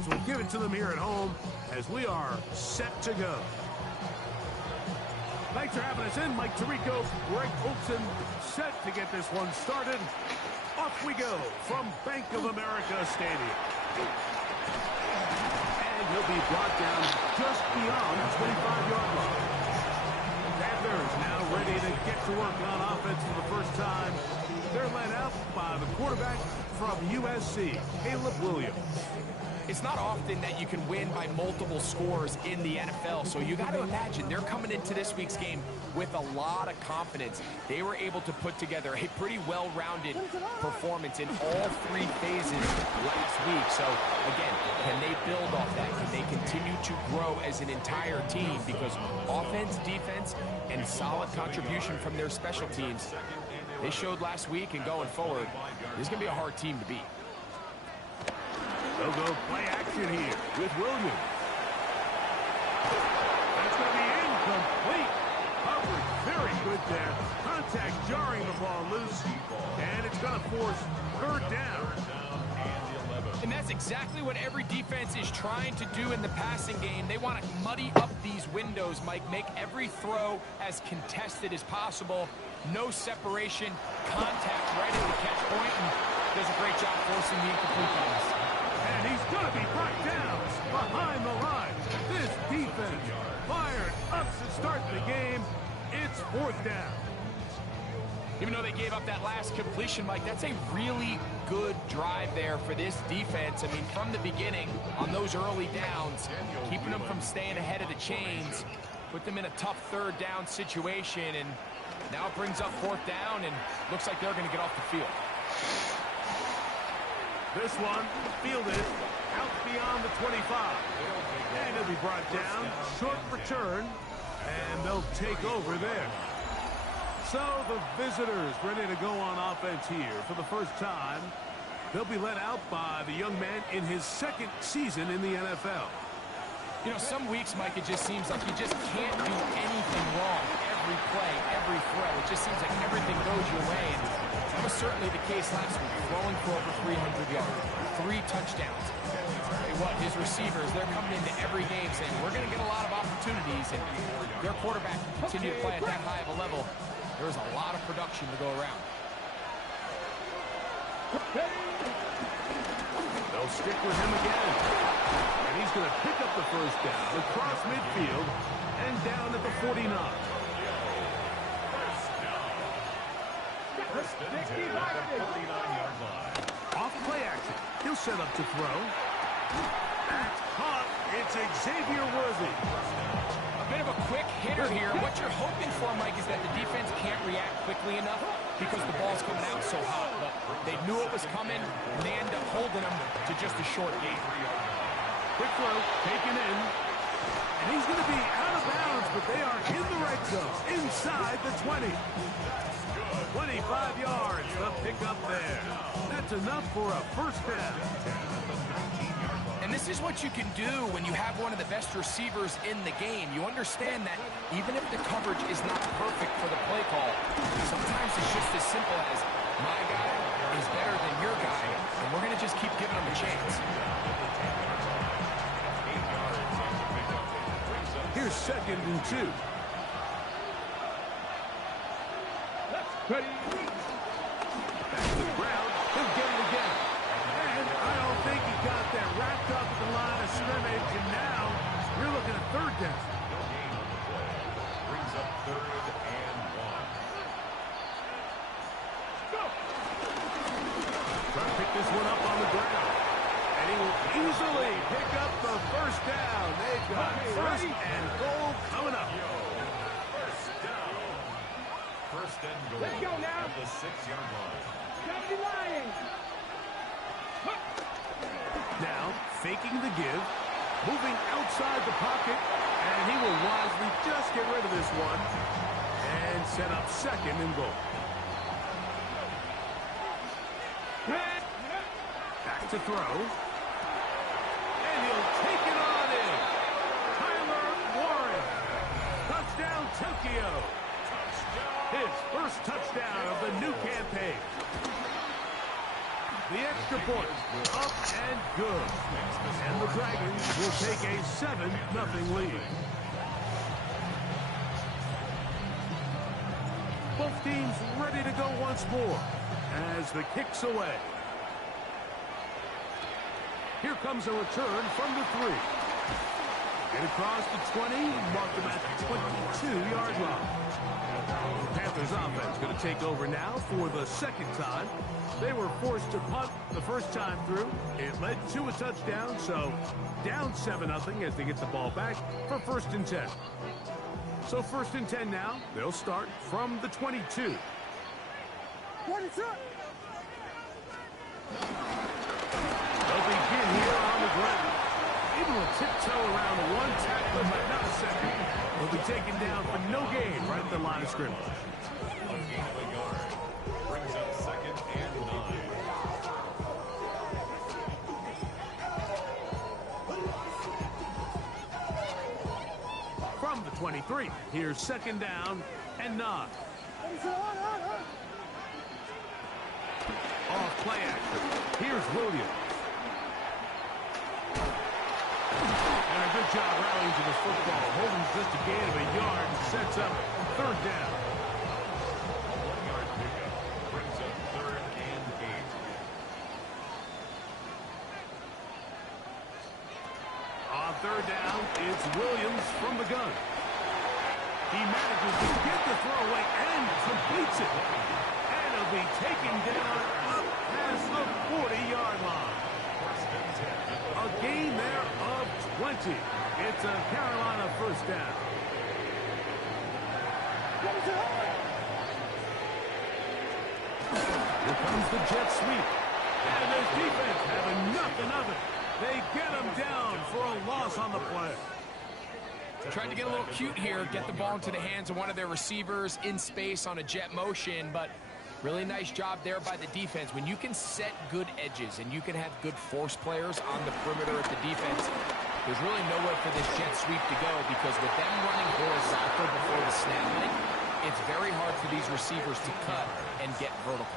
defense will give it to them here at home as we are set to go. Thanks for having us in. Mike Tirico, Greg Olson, set to get this one started. Off we go from Bank of America Stadium. And he'll be brought down just beyond the 25-yard line. Panthers now ready to get to work on offense for the first time. They're led out by the quarterback from USC, Caleb Williams. It's not often that you can win by multiple scores in the NFL, so you got to imagine they're coming into this week's game with a lot of confidence. They were able to put together a pretty well-rounded performance in all three phases last week. So, again, can they build off that? Can they continue to grow as an entire team? Because offense, defense, and solid contribution from their special teams, they showed last week, and going forward, this is going to be a hard team to beat. They'll go play action here with Williams. That's going to be incomplete. Coverage very good there. Contact jarring the ball loose. And it's going to force third down. And that's exactly what every defense is trying to do in the passing game. They want to muddy up these windows, Mike. Make every throw as contested as possible. No separation. Contact right at the catch point. And does a great job forcing the incomplete pass. And he's going to be brought down behind the line. This defense fired up to start the game. It's fourth down. Even though they gave up that last completion, Mike, that's a really good drive there for this defense. I mean, from the beginning, on those early downs, keeping them from staying ahead of the chains, put them in a tough third down situation, and now it brings up fourth down, and looks like they're going to get off the field. This one fielded out beyond the 25. And he'll be brought down. Short return. And they'll take over there. So the visitors ready to go on offense here for the first time. They'll be led out by the young man in his second season in the NFL. You know, some weeks, Mike, it just seems like you just can't do anything wrong. Every play, every throw, it just seems like everything goes your way. And that was certainly the case last week, throwing for over 300 yards, 3 touchdowns. Hey, what, his receivers, they're coming into every game saying, we're going to get a lot of opportunities, and their quarterback can continue to play at that high of a level. There's a lot of production to go around. They'll stick with him again. And he's going to pick up the first down across midfield and down at the 49. Off play action. He'll set up to throw. That's caught. It's Xavier Worthy. A bit of a quick hitter here. What you're hoping for, Mike, is that the defense can't react quickly enough because the ball's coming out so hot. But they knew it was coming, and they end up holding them to just a short gain. Quick throw, taken in. And he's going to be out of bounds, but they are in the red zone, inside the 20. 25 yards, the pickup there. That's enough for a first down. And this is what you can do when you have one of the best receivers in the game. You understand that even if the coverage is not perfect for the play call, sometimes it's just as simple as my guy is better than your guy, and we're going to just keep giving him a chance. Here's 2nd and 2. Ready. Back to the ground. He'll get it again. And I don't think he got that wrapped up at the line of scrimmage. And now we're looking at third down. Brings up 3rd and 1. Go. Trying to pick this one up on the ground. And he will easily pick up the first down. They've got first and goal coming up. First and goal. Let's go now. At the 6-yard line. Got the Lions. Now, faking the give, moving outside the pocket, and he will wisely just get rid of this one and set up 2nd and goal. Back to throw. And he'll take it on in. Tyler Warren. Touchdown, Tokyo. His first touchdown of the new campaign. The extra point, up and good. And the Dragons will take a 7-0 lead. Both teams ready to go once more as the kick's away. Here comes a return from the 3. Get across the 20, mark them at the 22-yard line. Panthers offense going to take over now for the second time. They were forced to punt the first time through. It led to a touchdown, so down 7-0 as they get the ball back for 1st and 10. So 1st and 10 now. They'll start from the 22. They'll begin here on the ground. Able to tiptoe around one tackler, but not a second. Will be taken down for no gain right at the line of scrimmage. A gain of a yard. Brings up 2nd and 9. From the 23, here's 2nd down and 9. Off play action. Here's Williams. And a good job rallying to the football. Holding just a gain of a yard and sets up 3rd down. 1-yard pickup. Brings up 3rd and 8. On 3rd down, it's Williams from the gun. He manages to get the throw away and completes it. And he'll be taken down up past the 40-yard line. A gain there of 20. It's a Carolina 1st down. Here comes the jet sweep. And his defense having nothing of it. They get him down for a loss on the play. Tried to get a little cute here, get the ball into the hands of one of their receivers in space on a jet motion, but really nice job there by the defense. When you can set good edges and you can have good force players on the perimeter at the defense, there's really nowhere for this jet sweep to go, because with them running horizontal before the snap, it's very hard for these receivers to cut and get vertical.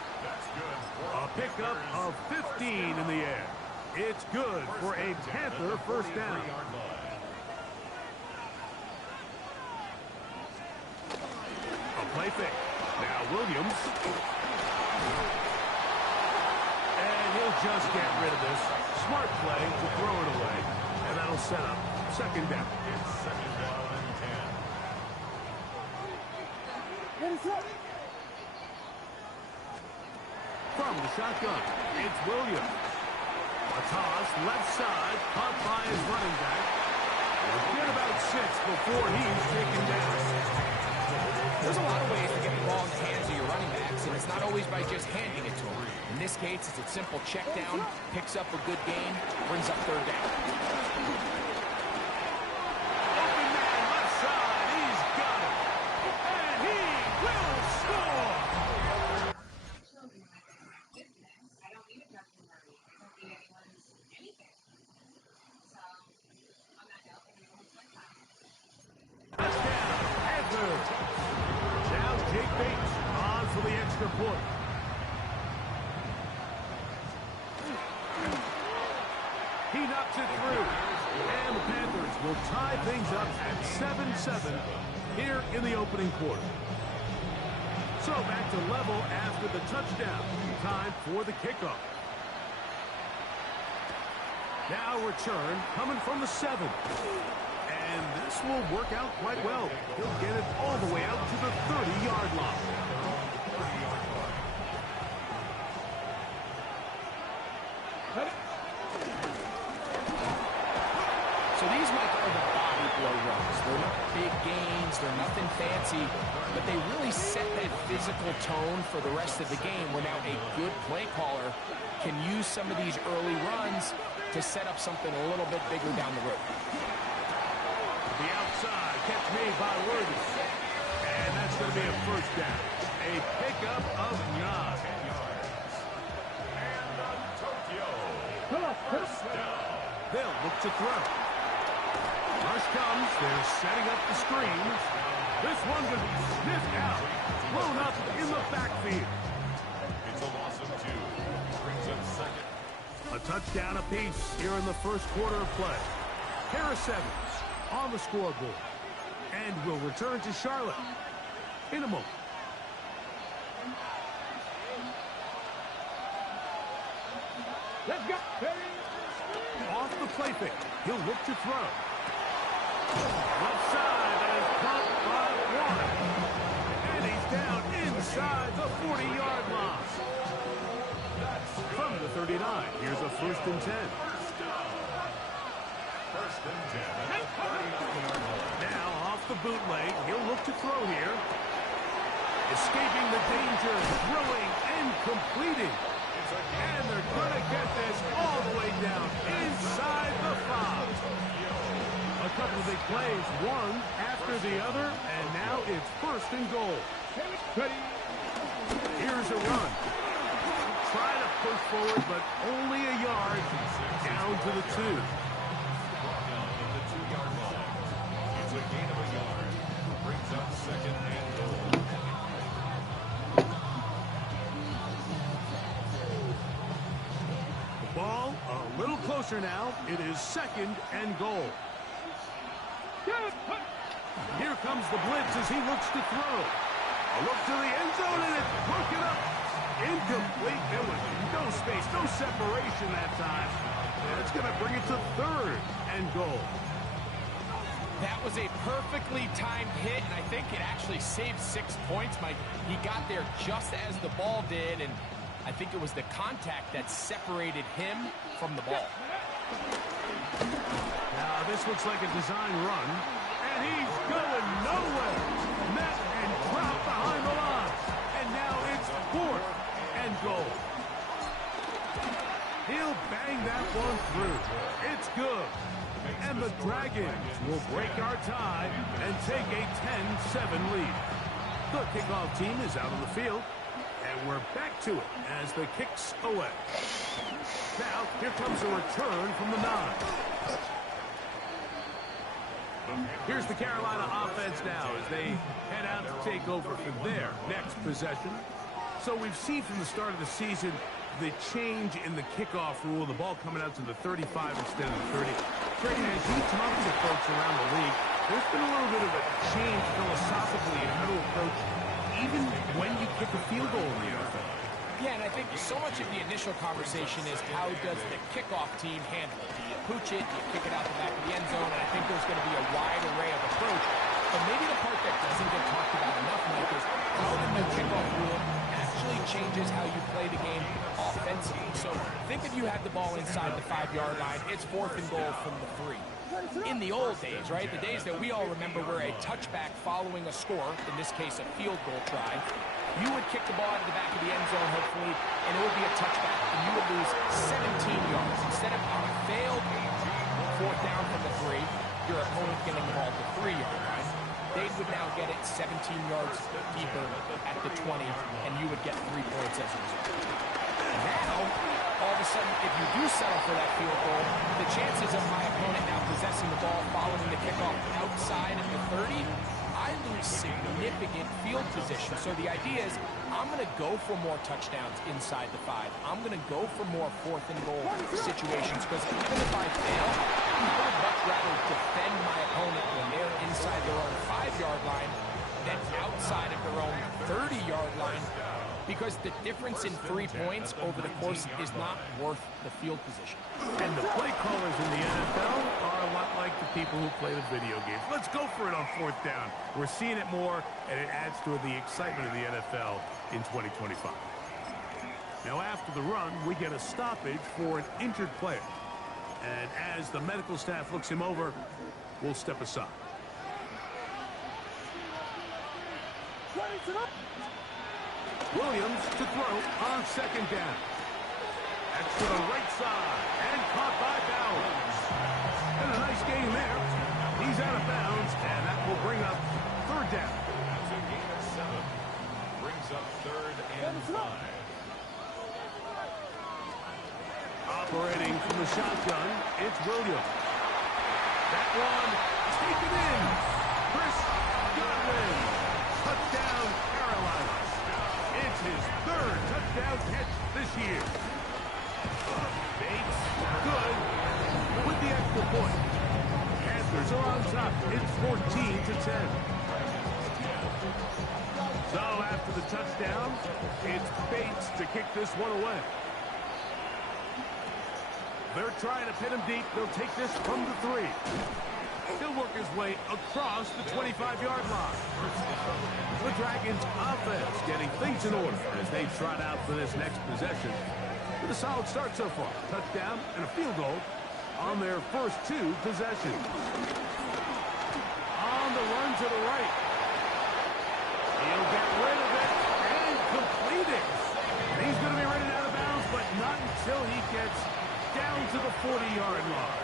A pickup of 15 in the air. It's good for a Panther 1st down. A play fake. Now Williams. And he'll just get rid of this. Smart play to throw it away. And that'll set up 2nd down. It's 2nd down and 10. From the shotgun, it's Williams. A toss, left side, caught by his running back. He'll get about 6 before he's taken down. There's a lot of ways to get the ball in the hands of your running backs, and it's not always by just handing it to them. In this case, it's a simple check down, picks up a good gain, brings up 3rd down. Open man left side, he's got it. And he will score. Touchdown, Panthers. Now Jake Bates on for the extra point. He knocks it through. And the Panthers will tie things up at 7-7 here in the opening quarter. So back to level after the touchdown. Time for the kickoff. Now return coming from the 7. And this will work out quite well. He'll get it all the way out to the 30-yard line. So these, Mike, are the body blow runs. They're not big gains, they're nothing fancy, but they really set that physical tone for the rest of the game, where now a good play caller can use some of these early runs to set up something a little bit bigger down the road. The outside, catch made by Worthy. And that's going to be a 1st down. A pickup of 9. And Tokyo. 1st down. They'll look to throw. Rush comes. They're setting up the screens. This one was sniffed out. Blown up in the backfield. It's a loss of 2. Brings up 2nd. A touchdown apiece here in the first quarter of play. Harris Evans on the scoreboard. And will return to Charlotte in a moment. Let's go. Off the play fake. He'll look to throw. Left side, that is caught by Warren. And he's down inside the 40-yard line. From the 39, here's a 1st and 10. 1st and 10 at the 39-yard line. Now off the bootleg, he'll look to throw here. Escaping the danger, throwing and completing. And they're going to get this all the way down inside the 5. A couple of big plays, one after the other, and now it's 1st and goal. Here's a run. Try to push forward, but only a yard down to the 2. Brought down at the 2-yard line. It's a gain of a yard. Brings up 2nd and goal. Ball a little closer now. It is 2nd and goal. Here comes the blitz as he looks to throw. A look to the end zone, and it's broken up. Incomplete. There was no space, no separation that time. And it's going to bring it to 3rd and goal. That was a perfectly timed hit, and I think it actually saved 6 points, Mike. He got there just as the ball did, and I think it was the contact that separated him from the ball. Now this looks like a design run, and he's going nowhere. Met and dropped behind the line, and now it's 4th and goal. He'll bang that one through. It's good. And the Dragons will break our tie and take a 10-7 lead. The kickoff team is out on the field, and we're back to it as the kick's away. Now, here comes a return from the 9. Here's the Carolina offense now as they head out to take over for their next possession. So we've seen from the start of the season the change in the kickoff rule, the ball coming out to the 35 instead of the 30. Greg, as you talk to folks around the league, there's been a little bit of a change philosophically in how to approach even when you kick a field goal in the NFL. Yeah, and I think so much of the initial conversation is how does the kickoff team handle it? Do you pooch it? Do you kick it out the back of the end zone? And I think there's going to be a wide array of approach. But maybe the part that doesn't get talked about enough, Mike, is how the new kickoff rule actually changes how you play the game offensively. So think if you had the ball inside the 5-yard line, it's 4th and goal from the 3. In the old days, right, the days that we all remember were a touchback following a score, in this case a field goal try, you would kick the ball out of the back of the end zone, hopefully, and it would be a touchback, and you would lose 17 yards. Instead of on a failed 4th down from the 3, your opponent getting the ball at the 3-yard line. They would now get it 17 yards deeper at the 20, and you would get 3 points as a result. Now, all of a sudden, if you do settle for that field goal, the chances of my opponent now possessing the ball following the kickoff outside of the 30, I lose significant field position. So the idea is I'm going to go for more touchdowns inside the 5. I'm going to go for more 4th and goal situations because even if I fail, I would much rather defend my opponent when they're inside their own 5-yard line than outside of their own 30-yard line, because the difference in 3 points over the course is not worth the field position. And the play callers in the NFL are a lot like the people who play the video games. Let's go for it on 4th down. We're seeing it more, and it adds to the excitement of the NFL in 2025. Now, after the run, we get a stoppage for an injured player. And as the medical staff looks him over, we'll step aside. Williams to throw on 2nd down. That's to the right side and caught by Bowers. And a nice gain there. He's out of bounds, and that will bring up 3rd down. That's a gain of 7. Brings up 3rd and 5. Operating from the shotgun, it's Williams. That one taken in. Chris Godwin. Touchdown, Carolina. It's his 3rd touchdown catch this year. Bates, good, with the extra point. Panthers are on top. It's 14-10. So after the touchdown, it's Bates to kick this one away. They're trying to pin him deep. They'll take this from the 3. He'll work his way across the 25-yard line. The Dragons offense getting things in order as they trot out for this next possession. With a solid start so far. Touchdown and a field goal on their first 2 possessions. On the run to the right. He'll get rid of it and complete it. He's going to be running out of bounds, but not until he gets down to the 40-yard line.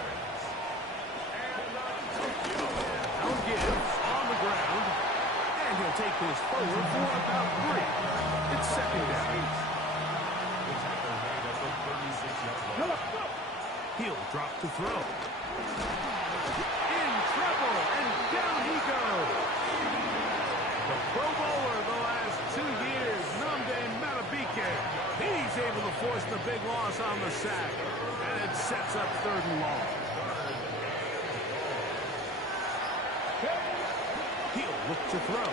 Don't give on the ground, and he'll take this forward for about 3. It's second down. He'll drop to throw. In trouble, and down he goes. The Pro Bowler the last 2 years, Nnamdi Madubuike. He's able to force the big loss on the sack, and it sets up 3rd and long. He'll look to throw.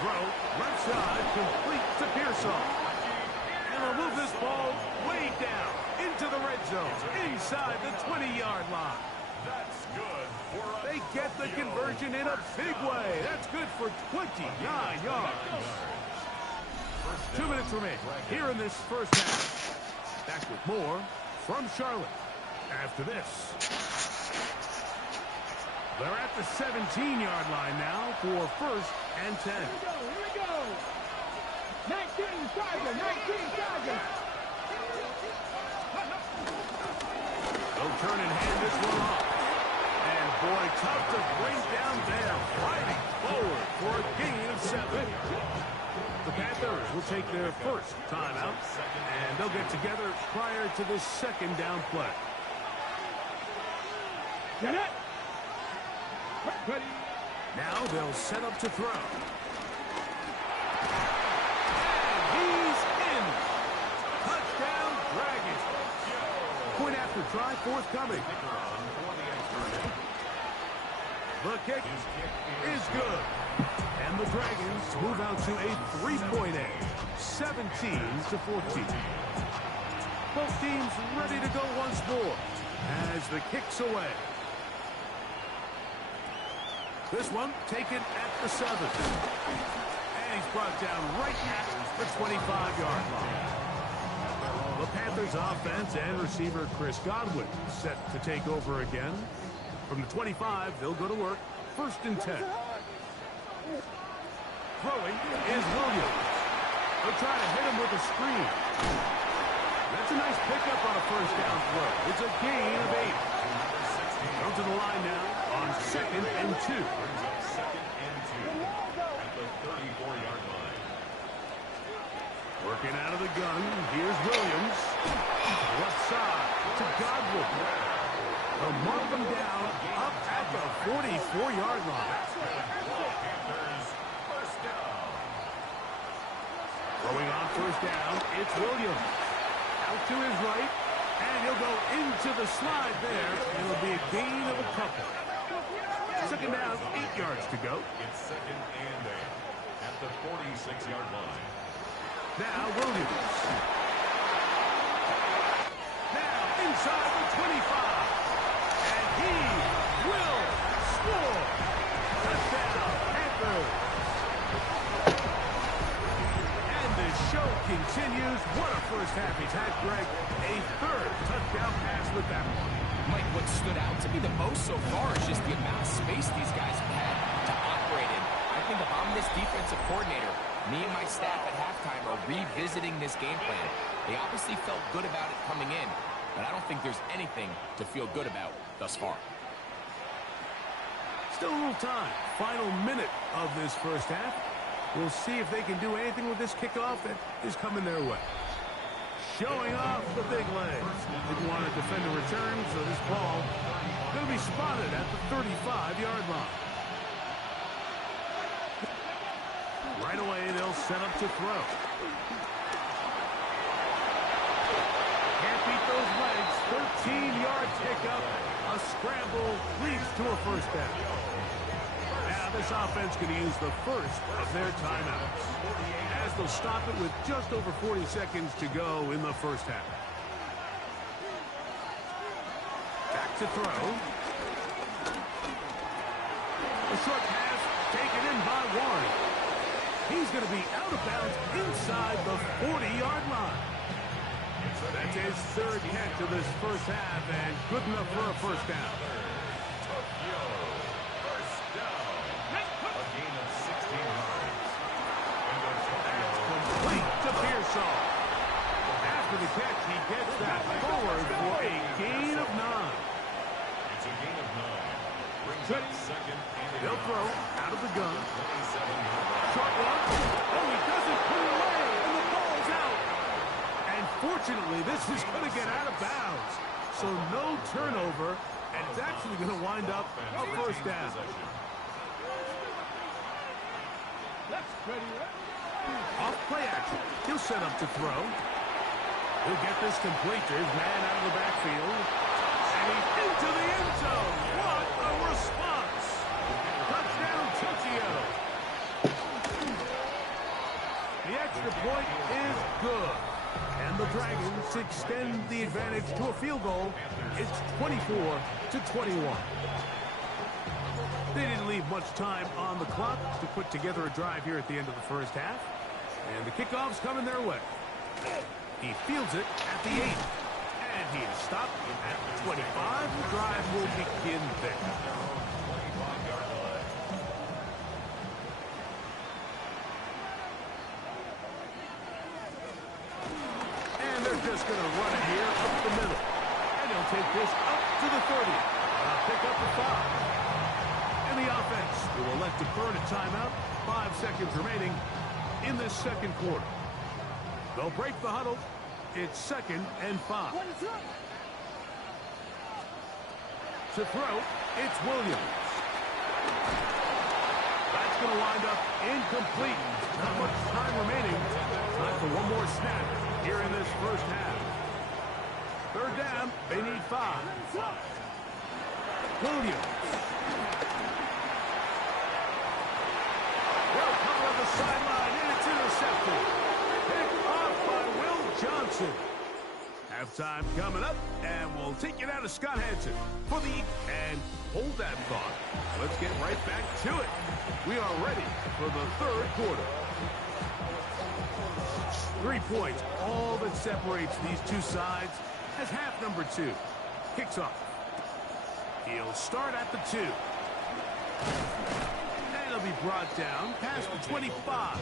Throw, left side, complete to Pearsall. And they'll move this ball way down into the red zone, inside the 20-yard line. That's good. They get the conversion in a big way. That's good for 29 yards. 2 minutes remain here in this first half. Back with more from Charlotte after this. They're at the 17-yard line now for 1st and 10. Here we go. 19 Chargers, 19 Chargers. They'll turn and hand this one off. And boy, tough to bring down Bell. Fighting forward for a gain of 7. The Panthers will take their first timeout, and they'll get together prior to this 2nd down play. Get it. Ready. Now they'll set up to throw. And he's in. Touchdown, Dragons. Point after try forthcoming. The kick is good. And the Dragons move out to a 3-point edge, 17-14. Both teams ready to go once more as the kick's away. This one taken at the 7. And he's brought down right at the 25-yard line. The Panthers offense and receiver Chris Godwin set to take over again. From the 25, they'll go to work. 1st and 10. Throwing is Williams. They'll try to hit him with a screen. That's a nice pickup on a 1st down throw. It's a gain of 8. Comes to the line now on 2nd and 2. At the 34-yard line. Working out of the gun. Here's Williams. Left side to Godwin. They'll mark him down up at the 44-yard line. Throwing on 1st down, it's Williams. Out to his right, and he'll go into the slide there. It'll be a gain of a couple. 2nd down, 8 yards to go. It's 2nd and 8 at the 46-yard line. Now Williams. Now inside the 25. And he will score. Touchdown, Panthers. And the show continues. What a first half he's had, Greg. A 3rd touchdown pass with that one. Mike, what stood out to me the most so far is just the amount of space these guys have had to operate in. I think if I'm this defensive coordinator, me and my staff at halftime are revisiting this game plan. They obviously felt good about it coming in, but I don't think there's anything to feel good about thus far. Still a little time. Final minute of this first half. We'll see if they can do anything with this kickoff that is coming their way. Showing off the big leg. Didn't want to defend the return, so this ball going to be spotted at the 35-yard line. Right away, they'll set up to throw. up. A scramble leads to a first down. Now this offense going to use the first of their timeouts, as they'll stop it with just over 40 seconds to go in the first half. Back to throw. A short pass taken in by Warren. He's going to be out of bounds inside the 40-yard line. That's his third catch of this first half, and good enough for a first down. First down. A gain of 16 yards. That's complete to Pearsall. After the catch, he gets that forward for a gain of 9. It's a gain of 9. Brings up second and They'll throw out of the gun. 27-yard. Short one. Oh, he doesn't put it away, and the ball's out. And fortunately, this is going to get out of bounds. So no turnover, and it's actually going to wind up a first down. Off play action. He'll set up to throw. He'll get this complete to his man out of the backfield. And he's into the end zone. What a response. Touchdown, Tokyo. The extra point is good. And the Dragons extend the advantage to a field goal. It's 24-21. They didn't leave much time on the clock to put together a drive here at the end of the first half. And the kickoff's coming their way. He fields it at the 8. And he is stopped at the 25. The drive will begin there. And they're just going to run it here up the middle. And they'll take this up to the 30. Pick up the 5. And the offense will elect to burn a timeout. 5 seconds remaining in this second quarter. They'll break the huddle. It's 2nd and 5. To throw, it's Williams. That's going to wind up incomplete. Not much time remaining. Time for one more snap here in this first half. Third down, they need 5. Williams. Well cover on the sideline, and it's intercepted. Picked off by Will Johnson. Halftime coming up, and we'll take it out of Scott Hanson for the... And hold that thought. Let's get right back to it. We are ready for the third quarter. 3 points, all that separates these two sides as half number 2 kicks off. He'll start at the 2. And he'll be brought down past the 25.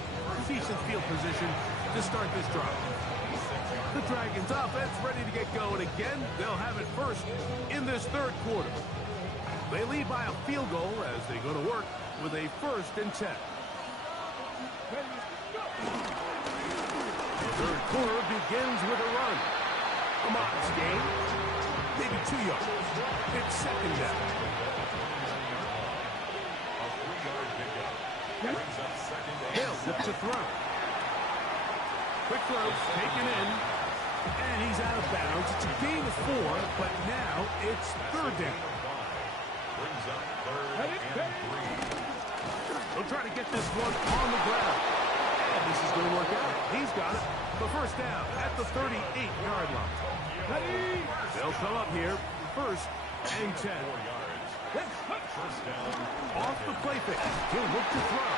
Decent field position to start this drive. The Dragons offense ready to get going again. They'll have it first in this third quarter. They lead by a field goal as they go to work with a 1st and 10. The third quarter begins with a run. A modest gain, maybe 2 yards. It's 2nd down. A 3-yard pickup. Brings up second and Hill looks to throw. Quick throw, taken in, and he's out of bounds. It's a gain of 4, but now it's 3rd down. brings up 3rd and 3. They'll try to get this one on the ground. And this is going to work out. He's got it. The first down at the 38-yard line. They'll come up here, 1st and 10. 4 yards. First down. Off the play fake. He'll look to throw.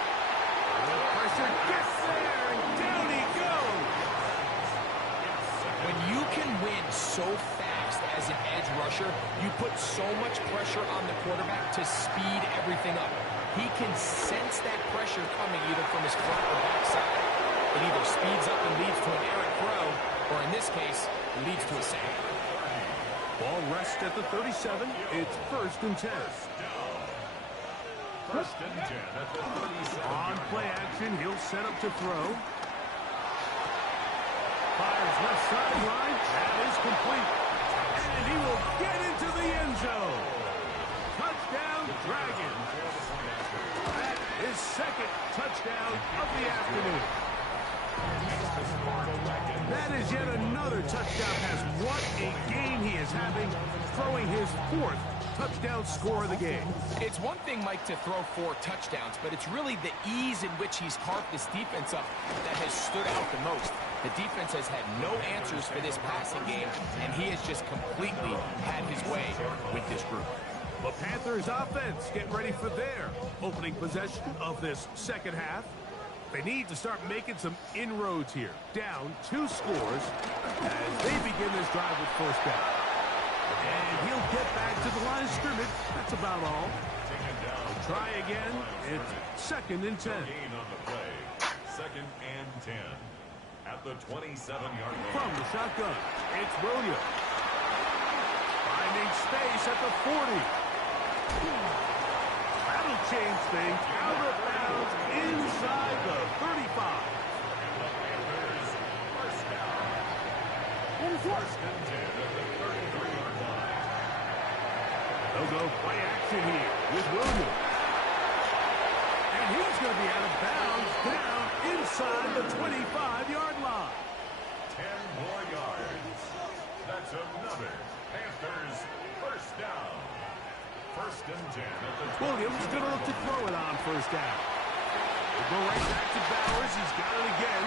The pressure gets there, and down he goes. When you can win so fast as an edge rusher, you put so much pressure on the quarterback to speed everything up. He can sense that pressure coming either from his front or back side. It either speeds up and leads to an errant throw, or in this case, leads to a sack. Ball rests at the 37. It's 1st and 10. First and 10 at the 37. On play action, he'll set up to throw. Fires left sideline. That is complete. And he will get into the end zone. Touchdown, Dragons. That is 2nd touchdown of the afternoon. That is yet another touchdown pass. What a game he is having. throwing his 4th touchdown score of the game. It's one thing, Mike, to throw 4 touchdowns, but it's really the ease in which he's carved this defense up that has stood out the most. The defense has had no answers for this passing game, and he has just completely had his way with this group. The Panthers offense getting ready for their opening possession of this second half. They need to start making some inroads here. Down 2 scores as they begin this drive with first down. And he'll get back to the line of scrimmage. That's about all. They'll try again. It's 2nd and 10. Gain on the play. 2nd and 10. At the 27-yard line. From the shotgun, it's Williams. Finding space at the 40. That'll change things. Out of bounds inside the 35. First down. First and 10 at the 33-yard line. They'll go play action here with Williams. And he's going to be out of bounds down inside the 25-yard line. 10 more yards. That's another Panthers first down. First and 10 at the Williams going to look to throw it on first down. We'll go right back to Bowers. He's got it again.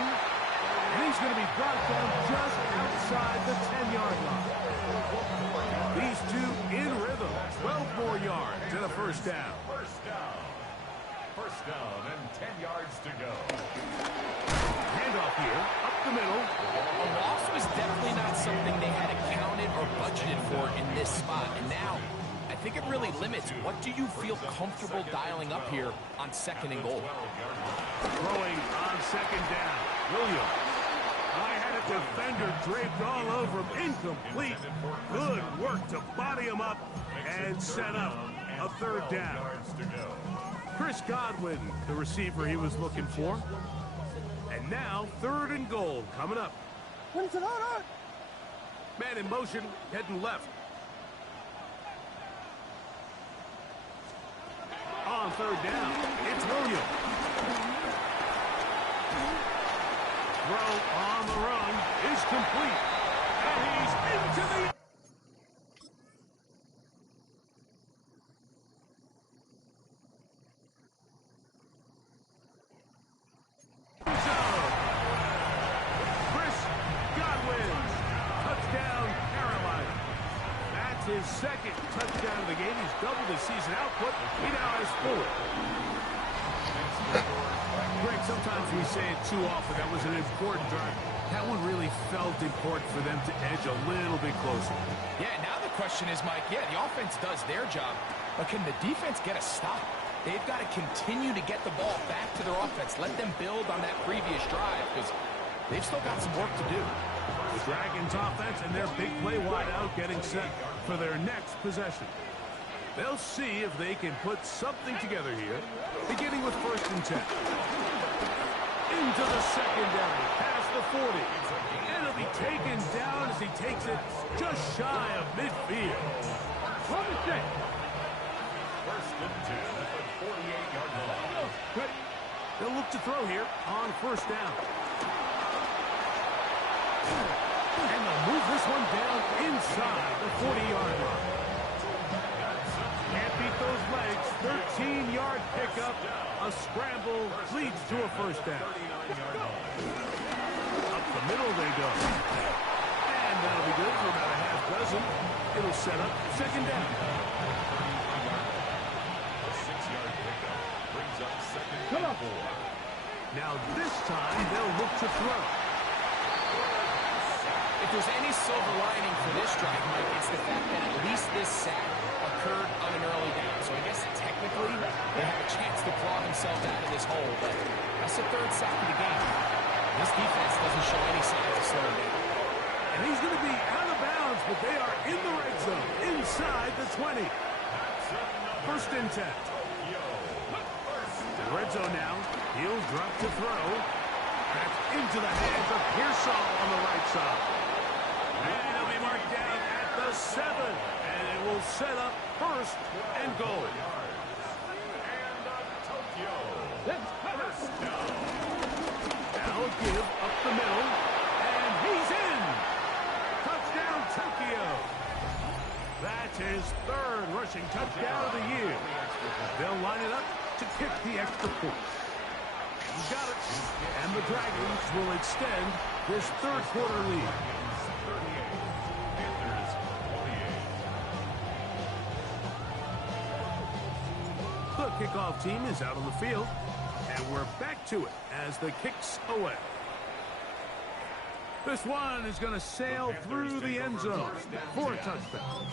And he's going to be brought down just outside the 10-yard line. These two in rhythm. 12 more yards and a first down. First down. First down and 10 yards to go. Handoff here, up the middle. A loss was definitely not something they had accounted or budgeted for in this spot. And now, I think it really limits what do you feel comfortable dialing up here on 2nd and goal. Throwing on 2nd down. Williams. I had a defender draped all over him. Incomplete. Good work to body him up and set up a 3rd down. Chris Godwin, the receiver he was looking for. And now 3rd and goal coming up. Man in motion, heading left. On 3rd down, it's Williams. Throw on the run is complete. And he's into the... Chris Godwin, touchdown Carolina. That's his 2nd touchdown of the game. He's doubled his season output. He now has 4. Greg, sometimes we say it too often. That was an important drive. That one really felt important for them to edge a little bit closer. Yeah, now the question is, Mike, the offense does their job, but can the defense get a stop? They've got to continue to get the ball back to their offense. Let them build on that previous drive because they've still got some work to do. The Dragons offense and their big play wideout getting set for their next possession. They'll see if they can put something together here, beginning with 1st and 10. Into the secondary, past the 40. And it'll be taken down as he takes it just shy of midfield. On the 6. First and 10 at the 48-yard line. Good. They'll look to throw here on 1st down. And they'll move this one down inside the 40-yard line. Can't beat those legs. 13-yard pickup. A scramble leads to a first down. Up the middle they go. And that'll be good for about a half dozen. It'll set up 2nd down. Come on. Now this time they'll look to throw. If there's any silver lining for this drive, Mike, it's the fact that at least this sack occurred on an early down. So I guess technically they have a chance to claw themselves out of this hole, but that's the 3rd sack of the game. This defense doesn't show any signs of slowing down. And he's going to be out of bounds, but they are in the red zone, inside the 20. 1st and 10. The red zone now. He'll drop to throw. That's into the hands of Pearsall on the right side. And it'll be marked down at the 7. And it will set up 1st and goal. Now give up the middle. And he's in. Touchdown, Tokyo. That That's his third rushing touchdown of the year. They'll line it up to kick the extra point. He's got it. And the Dragons will extend this third quarter lead. The kickoff team is out on the field. And we're back to it as the kick's away. This one is going to sail through the end zone for a touchdown.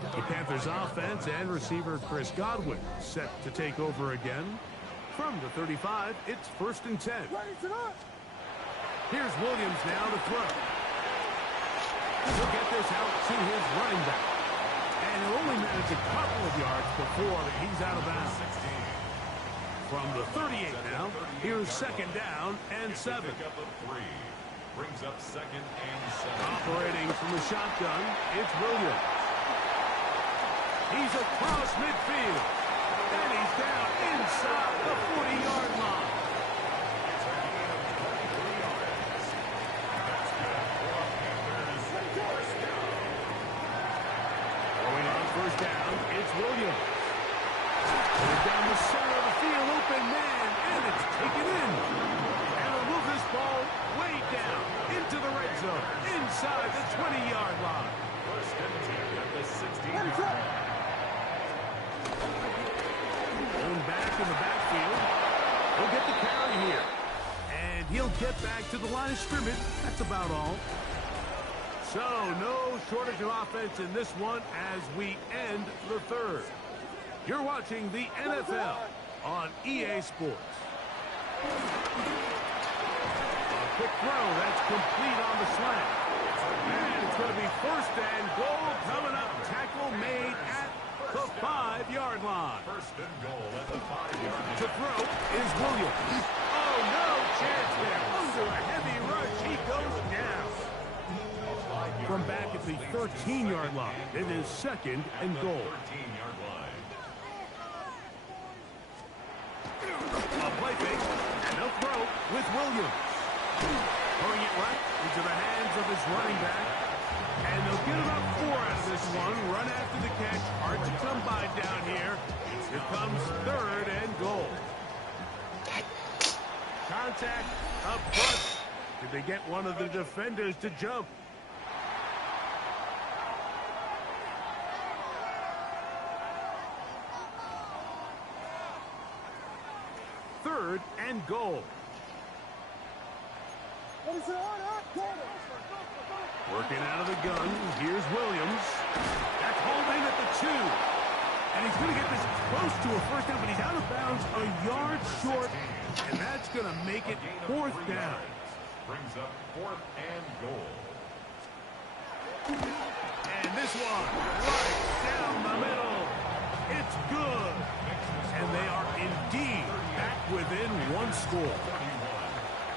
The Panthers offense and receiver Chris Godwin set to take over again. From the 35, it's 1st and 10. Here's Williams now to throw. He'll get this out to his running back. And he'll only manage a couple of yards before he's out of bounds. From the 38 now, here's 2nd down and 7. Brings up 2nd and 7. Operating from the shotgun, it's Williams. He's across midfield. And he's down inside the 40-yard line. Going on 1st down, it's Williams. And down the center of the field, open man, and it's taken in. And they'll move this ball way down into the red zone, inside the 20-yard line. 1st and 10 at the 16-yard line. Going back in the backfield. He'll get the carry here. And he'll get back to the line of scrimmage. That's about all. So, no shortage of offense in this one as we end the third. You're watching the NFL on EA Sports. A quick throw. That's complete on the slant. And it's going to be 1st and goal coming up. Tackle made at the 5-yard line. 1st and goal at the 5-yard line. To throw is Williams. Oh, no chance there. Under a heavy rush, he goes down. From back at the 13-yard line, it is 2nd and goal. 13-yard line. A play fake, and they'll throw with Williams. Throwing it right into the hands of his running back. And they'll get about 4 out of this one. Run after the catch. Hard to come by down here. Here comes 3rd and goal. Contact up front. Did they get one of the defenders to jump? Third and goal. Working out of the gun. Here's Williams. That's holding at the 2. And he's going to get this close to a 1st down, but he's out of bounds a yard short. And that's going to make it 4th down. Brings up 4th and goal. And this one right down the middle. It's good. And they are indeed back within 1 score.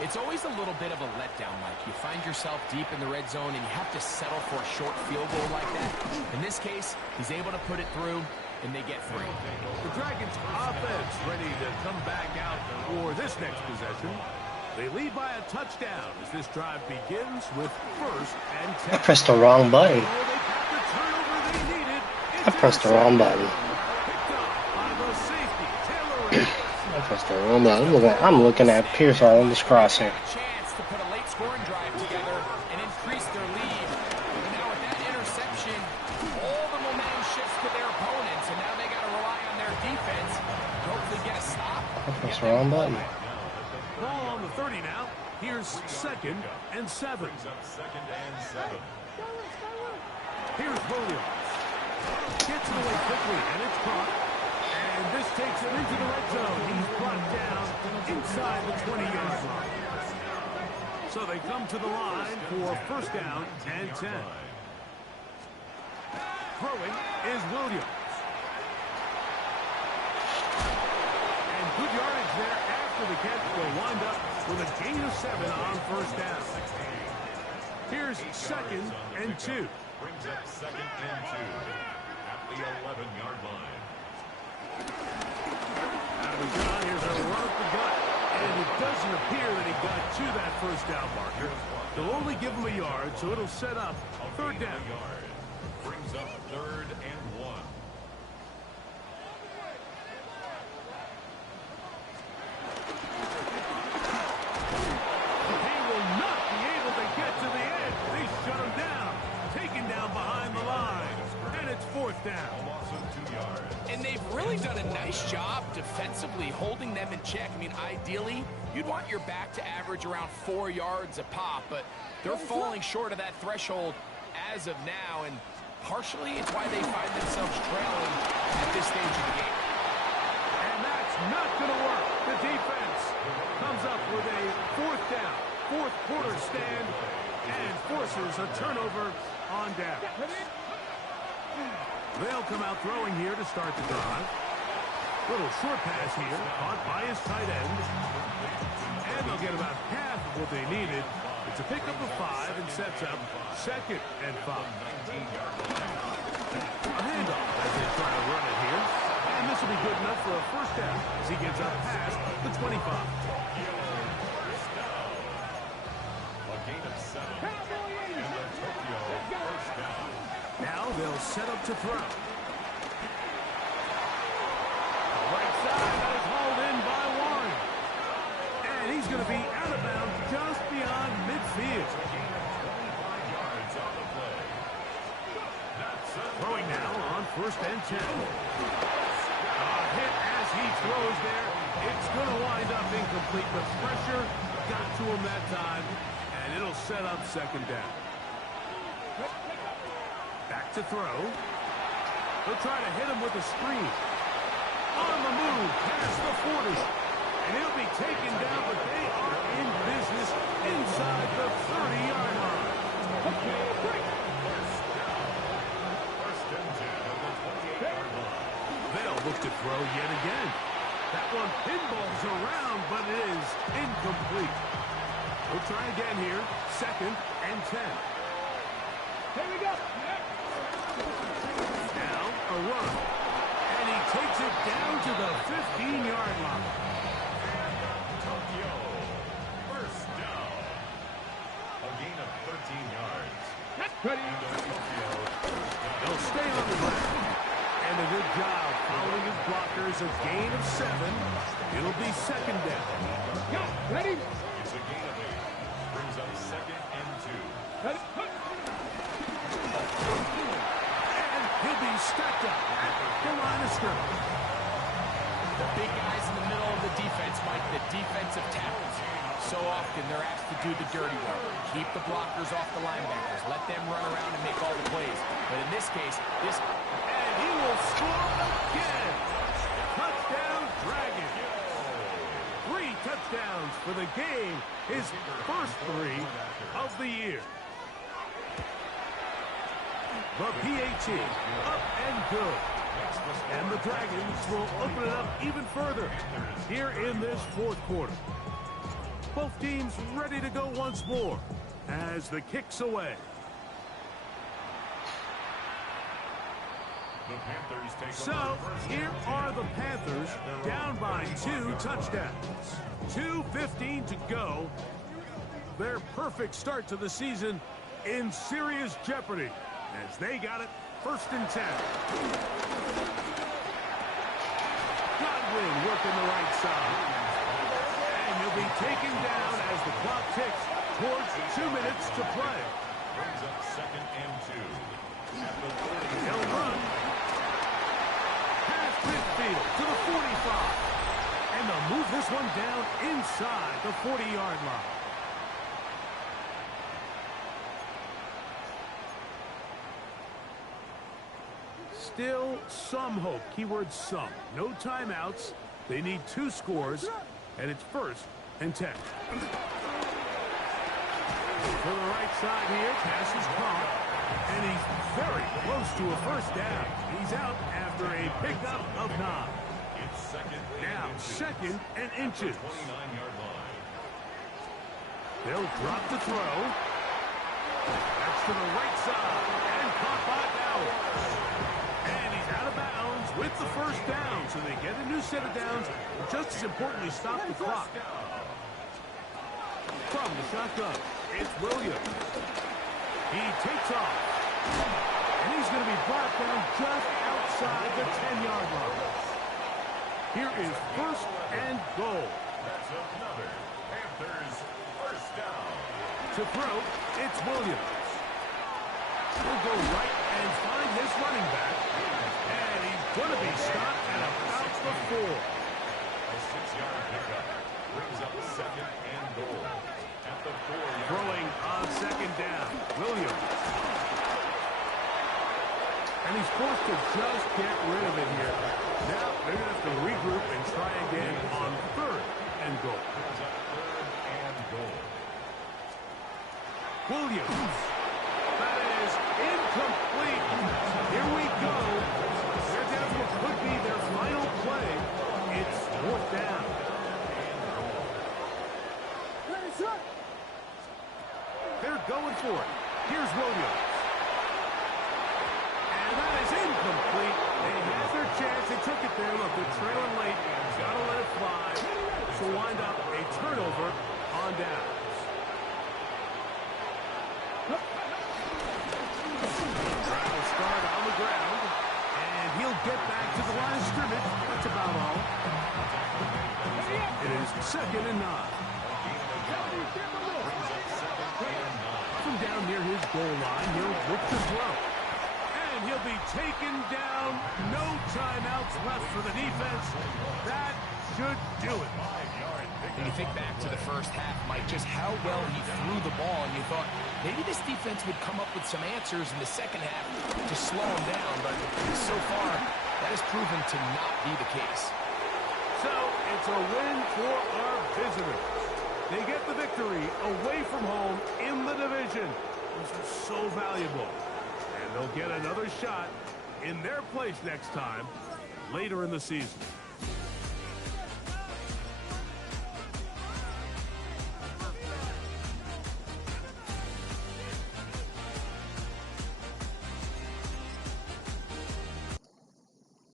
It's always a little bit of a letdown, Mike. You find yourself deep in the red zone, and you have to settle for a short field goal like that. In this case, he's able to put it through, and they get 3. The Dragons offense ready to come back out for this next possession. They lead by a touchdown as this drive begins with 1st and 10. I pressed the wrong button. I pressed the wrong button. I pressed the wrong button. I'm looking at Pierce on this crosshair. Chance to put a late scoring drive together and increase their lead. And now with that interception, all the momentum shifts to their opponents, and now they got to rely on their defense to hopefully get a stop. I pressed the wrong button. Ball on the 30 now. Here's 2nd and 7. Brings up 2nd and 7. Here's Williams. Gets it away quickly, and it's caught. And this takes it into the red zone. He's brought down inside the 20-yard line. So they come to the line for 1st down and 10. Throwing is Williams. And good yardage there after the catch. Will wind up with a gain of 7 on 1st down. Here's 2nd and 2. Brings up 2nd and 2 at the 11-yard line. Out of the gun, here's a run up the gut. And it doesn't appear that he got to that 1st down marker. They'll only give him a yard, so it'll set up 3rd down. Brings up 3rd and 1. He will not be able to get to the edge. They shut him down. Taken down behind the line. And it's 4th down. A loss of 2 yards. And they've really done a nice job defensively holding them in check. I mean, ideally, you'd want your back to average around 4 yards a pop, but they're falling short of that threshold as of now, and partially it's why they find themselves trailing at this stage of the game. And that's not going to work. The defense comes up with a 4th down, 4th quarter stand, and forces a turnover on down. They'll come out throwing here to start the drive. Little short pass here, caught by his tight end. And they'll get about half of what they needed. It's a pickup of 5 and sets up 2nd and 5. A handoff as they try to run it here. And this will be good enough for a 1st down as he gets up past the 25. A gain of 7. And the Tokyo 1st down. Now they'll set up to throw. Right side, that is hauled in by Warren. And he's going to be out of bounds just beyond midfield. Throwing now on 1st and 10. A hit as he throws there. It's going to wind up incomplete. The pressure got to him that time, and it'll set up 2nd down. Back to throw. They'll try to hit him with a screen. On the move, past the 40. And he'll be taken down, but they are in business inside the 30-yard line. First and 10 at the 28-yard line. They'll look to throw yet again. That one pinballs around, but it is incomplete. We'll try again here. 2nd and 10. Here we go. Now a run. And he takes it down to the 15-yard line. Tokyo 1st down. A gain of 13 yards. Ready. And the Tokyo 1st down. They'll stay on the ground. And a good job following his blockers. A gain of 7. It'll be 2nd down. Go. Ready. It's a gain of 8. Brings up 2nd and 2. Ready. And he'll be stacked up at the line of scrimmage. The big guys in the middle of the defense, Mike, the defensive tackles. So often they're asked to do the dirty work. Keep the blockers off the linebackers. Let them run around and make all the plays. But in this case, And he will score again. Touchdown, Dragon. 3 touchdowns for the game. His first 3 of the year. The PAT up and good. And the Dragons will open it up even further here in this 4th quarter. Both teams ready to go once more as the kick's away. The Panthers take So, over first here and 10. are the Panthers down by 2 touchdowns. 2:15 to go. Their perfect start to the season in serious jeopardy as they got it 1st and 10. Godwin working the right side. And he'll be taken down as the clock ticks towards 2 minutes to play. Brings up 2nd and 2. At the 40. They'll run. Past midfield to the 45. And they'll move this one down inside the 40-yard line. Still some hope. Keyword some. No timeouts. They need 2 scores. And it's 1st and 10. To the right side here. Pass is caught. And he's very close to a 1st down. He's out after a pickup of 9. It's 2nd and Now inches. 2nd and inches. 29-yard line. They'll drop the throw. That's to the right side. And caught by Bowers. And he's out of bounds with the 1st down. So they get a new set of downs. But just as importantly, stop the clock. From the shotgun, it's Williams. He takes off. And he's brought down just outside the 10-yard line. Here is first and goal. That's another Panthers first down. To throw, it's Williams. He'll go right and find his running back. And he's going to be stopped at about the 4. A 6-yard pickup brings up second and goal at the 4-yard. Throwing on second down, Williams. And he's forced to just get rid of it here. Now they're going to have to regroup and try again on third and goal. Brings up third and goal. Williams. That is incomplete. Here we go. They're down to what could be their final play. It's fourth down. They're going for it. Here's Williams. And that is incomplete. They had their chance. They took it there. Look, they're trailing late. Got to let it fly. This will wind up a turnover on downs. Drive will start on the ground. And he'll get back to the line of scrimmage. That's about all. It is second and 9. From down near his goal line, he'll look to throw. And he'll be taken down. No timeouts left for the defense. That should do it. And you think back to the first half, Mike, just how well he threw the ball, and you thought maybe this defense would come up with some answers in the second half to slow him down, but so far, that has proven to not be the case. So, it's a win for our visitors. They get the victory away from home in the division. This is so valuable. And they'll get another shot in their place next time, later in the season.